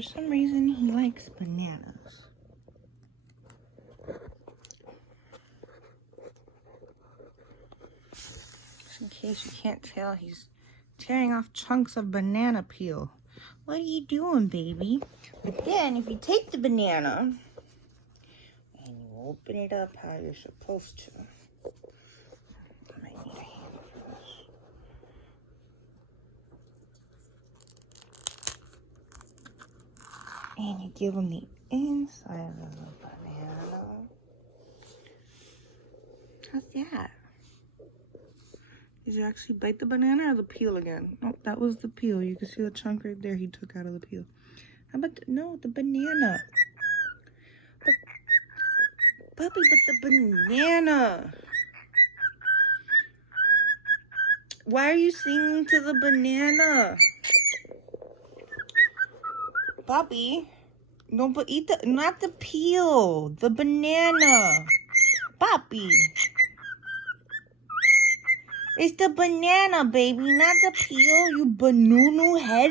For some reason, he likes bananas. Just in case you can't tell, he's tearing off chunks of banana peel. What are you doing, baby? But then, if you take the banana and you open it up how you're supposed to, I might need a handle for this. And you give him the inside of the banana. How's that? Did you actually bite the banana or the peel again? Oh, that was the peel. You can see the chunk right there he took out of the peel. How about no, the banana? Puppy, but the banana. Why are you singing to the banana? Bobby, no, but eat the, not the peel, the banana. Bobby. It's the banana, baby, not the peel, you banana head.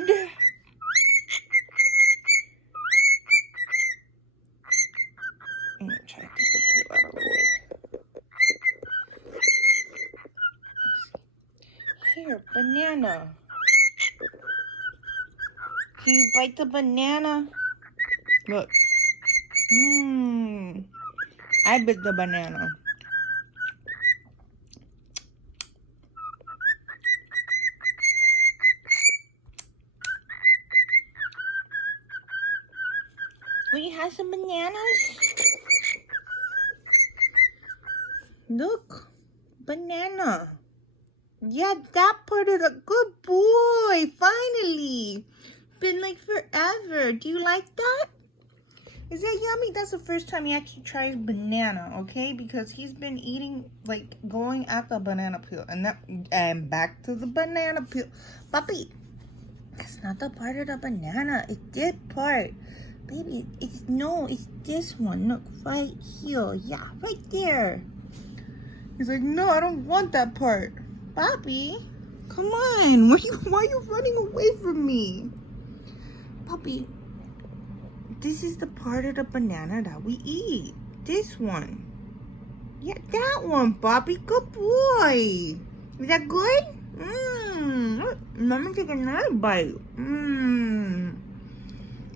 I'm gonna try to get the peel out of the way. Here, banana. Can you bite the banana? Look. I bit the banana. Will you have some bananas? Look. Banana. Yeah, that part of the good boy. Finally. Been like forever. Do you like that? Is that yummy? That's the first time he actually tries banana, okay? Because he's been eating, like, going at the banana peel. And back to the banana peel. Puppy, that's not the part of the banana. It's this part. Baby, it's this one. Look, right here. Yeah, right there. He's like, no, I don't want that part. Puppy, come on. Why are you running away from me? Puppy, this is the part of the banana that we eat. This one. Yeah, that one, Bobby. Good boy. Is that good? Let me take another bite.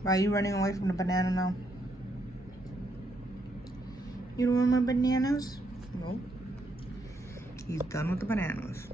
Why are you running away from the banana now? You don't want my bananas? No. He's done with the bananas.